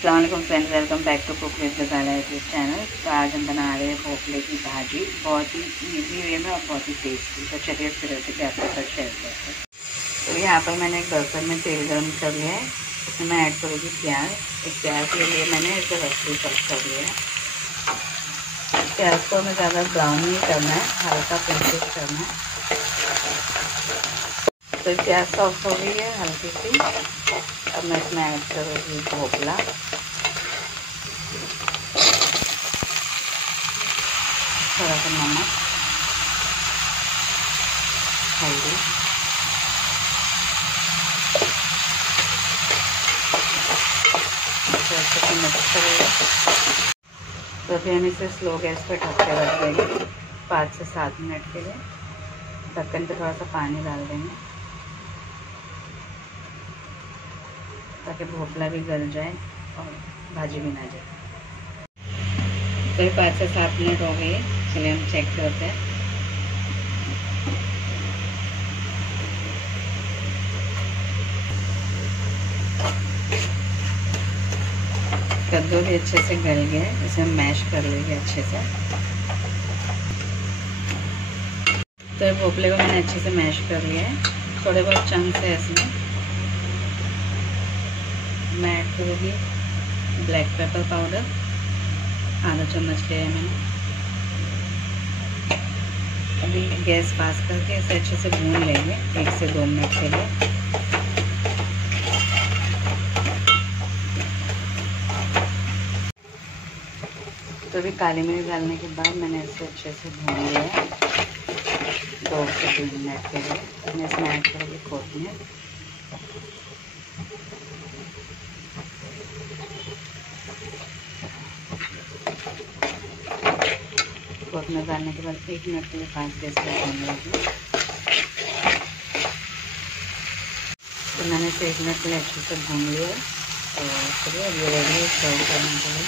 अस्सलाम वालेकुम friends, welcome back to cook with Gazala YouTube channel. तो आज हम बना रहे हैं भोपले की भाजी, बहुत ही इजी वे में और बहुत ही टेस्टी। तो चलिए इसकी रेसिपी आपके साथ शेयर करते हैं। तो यहाँ पर मैंने एक बर्तन में तेल गर्म कर लिया है, इसमें मैं ऐड करूँगी प्याज। एक प्याज के लिए मैंने इसे रफली कट कर लिया है। प्याज को हमें ज़्यादा ब्राउन नहीं करना है, हल्का पिंकिश करना है। तो प्याज सॉफ्ट हो गई है हल्की सी। अब मैं इसमें ऐड करूँगी भोपला, थोड़ा सा नमक, हल्दी, अच्छे से मिक्स करेंगे। तो अभी हम इसे स्लो गैस पर ढक के रख देंगे 5 से 7 मिनट के लिए। ढक्कन पे थोड़ा सा पानी डाल देंगे ताकि भोपला भी गल जाए और भाजी भी ना जाए। तो 5 से 7 मिनट हो गए, चलिए हम चेक करते हैं। कद्दू भी अच्छे से गल गया है, इसे हम मैश कर लेंगे अच्छे से। तो भोपले को मैंने अच्छे से मैश कर लिया है। थोड़े बहुत चंक्स है इसमें। मैं ऐड करूँगी ब्लैक पेपर पाउडर, आधा चम्मच लिया है मैंने। अभी गैस पास करके इसे अच्छे से भून लेंगे 1 से 2 मिनट के लिए। तो अभी काली मिर्च डालने के बाद मैंने इसे अच्छे से भून लिया है 2 से 3 मिनट के लिए। मैं इसमें ऐड करूँगी कोथिंबीर। कोथिंबीर डालने के बाद 1 मिनट के लिए 5 गैस पर भून लेंगे। तो मैंने इसे 1 मिनट के लिए अच्छे से भून लिया है। तो चलिए अब ये रेडी है सर्व करने के लिए।